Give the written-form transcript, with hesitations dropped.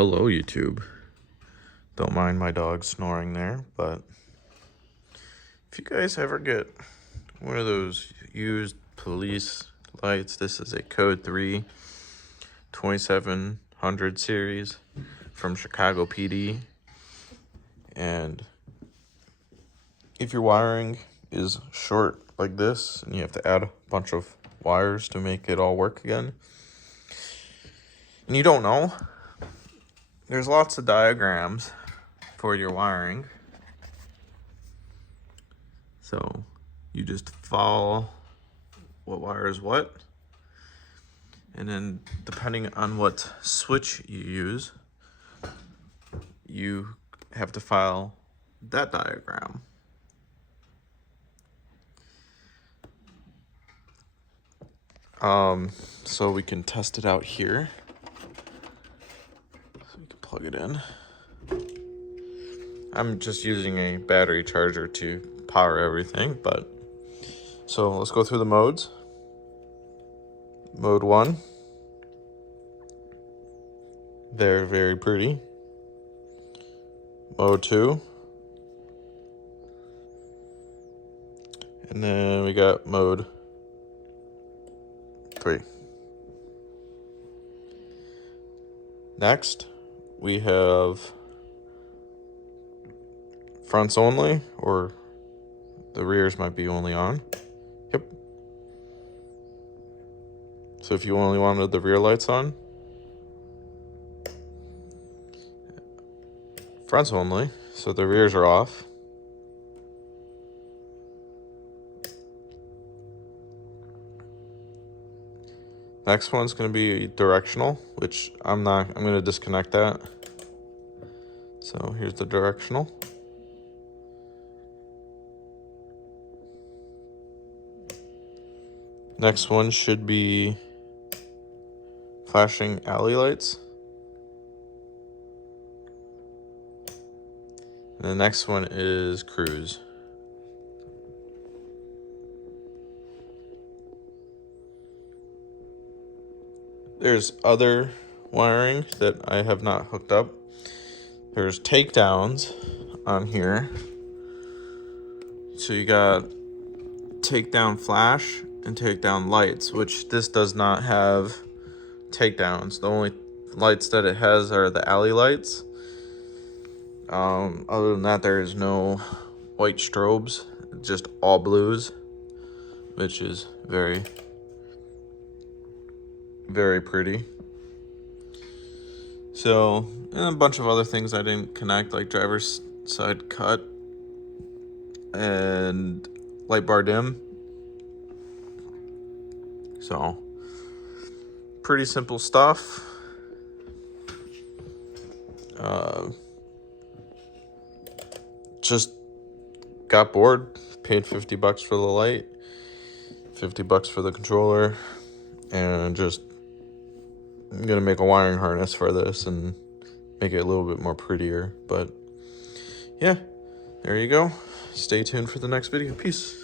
hello YouTube. Don't mind my dog snoring there, but if you guys ever get one of those used police lights, this is a Code 3 2700 series from Chicago PD. And if your wiring is short like this and you have to add a bunch of wires to make it all work again, and you don't know, there's lots of diagrams for your wiring. So you just follow what wire is what, and then depending on what switch you use, you have to follow that diagram. So we can test it out here. So we can plug it in. I'm just using a battery charger to power everything, but so let's go through the modes. Mode 1. They're very pretty. Mode 2. And then we got mode 3. Next, we have fronts only, or the rears might be only on. Yep. So if you only wanted the rear lights on, fronts only, so the rears are off. Next one's going to be directional, which I'm going to disconnect that. So here's the directional. Next one should be flashing alley lights. And the next one is cruise. There's other wiring that I have not hooked up. There's takedowns on here. So you got takedown flash and takedown lights, which this does not have takedowns. The only lights that it has are the alley lights. Other than that, there is no white strobes, just all blues, which is very, very pretty. So, and a bunch of other things I didn't connect, like driver's side cut and light bar dim. So, pretty simple stuff. Just got bored, paid $50 for the light, $50 for the controller, and just I'm gonna make a wiring harness for this and make it a little bit more prettier. But yeah, there you go. Stay tuned for the next video. Peace.